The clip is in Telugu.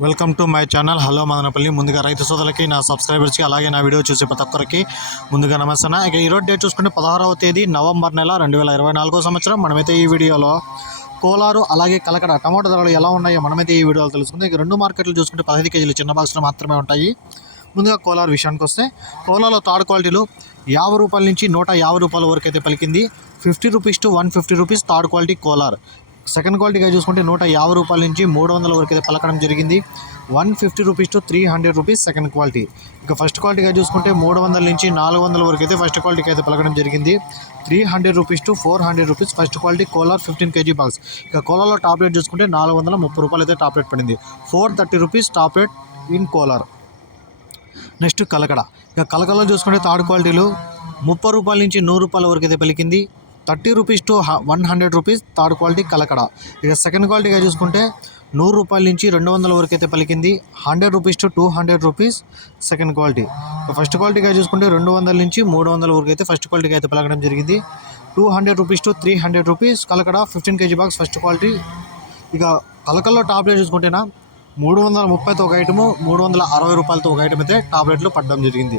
Welcome to my channel hello Madanapalle ముందుగా రైతు సోదరులకి నా సబ్స్క్రైబర్స్కి అలాగే నా వీడియో చూసే ప్రతి ఒక్కరికి ముందుగా నమస్తే ఇక ఈరోజు డేట్ చూసుకుంటే పదహారవ తేదీ నవంబర్ నెల రెండు వేల ఇరవై నాలుగో సంవత్సరం. మనమైతే ఈ వీడియోలో కోలారు అలాగే కలకడ టమాటో ధరలు ఎలా ఉన్నాయో మనమైతే ఈ వీడియోలో తెలుసుకుంది. ఇక రెండు మార్కెట్లు చూసుకుంటే పదహైదు కేజీలు చిన్న బాక్స్లో మాత్రమే ఉంటాయి. ముందుగా కోలార్ విషయానికి వస్తే కోలాలో థర్డ్ క్వాలిటీలు యాభై రూపాయల నుంచి నూట యాభై రూపాయల వరకు అయితే పలికింది. Fifty rupees to one fifty rupees third quality Kolar. Second క్వాలిటీగా చూసుకుంటే నూట యాభై రూపాయల నుంచి మూడు వందల వరకు అయితే పలకడం జరిగింది. One fifty rupees to three hundred rupees second quality. ఇక ఫస్ట్ క్వాలిటీగా చూసుకుంటే మూడు వందల నుంచి నాలుగు వందల వరకు అయితే ఫస్ట్ క్వాలిటీకి అయితే పలకడం జరిగింది. Three hundred rupees to four hundred rupees first quality Kolar fifteen KG box. ఇక కోలార్లో టాప్ రేట్ చూసుకుంటే నాలుగు వందల ముప్పై రూపాయలు అయితే టాప్ రేట్ పడింది. Four thirty rupees top rate in Kolar. Next Kalakada. ఇక కలకడలో చూసుకుంటే థర్డ్ క్వాలిటీలు ముప్పై రూపాయల నుంచి నూరు రూపాయల వరకు అయితే పలికింది. Thirty rupees to one hundred rupees third quality Kalakada. ఇక సెకండ్ క్వాలిటీగా చూసుకుంటే నూరు రూపాయల నుంచి రెండు వందల వరకు అయితే పలికింది. Hundred rupees to two hundred rupees second quality. ఇక ఫస్ట్ క్వాలిటీగా చూసుకుంటే రెండు వందల నుంచి మూడు వందల వరకు అయితే ఫస్ట్ క్వాలిటీకి అయితే పలకడం జరిగింది. Two hundred rupees to three hundred rupees Kalakada fifteen KG box first quality. ఇక కలకల్లో టాబ్లెట్ చూసుకుంటేనా మూడు వందల ముప్పైతో ఒక ఐటము మూడు వందల అరవై రూపాయలతో ఒక ఐటమ్ అయితే టాబ్లెట్లు పడడం జరిగింది.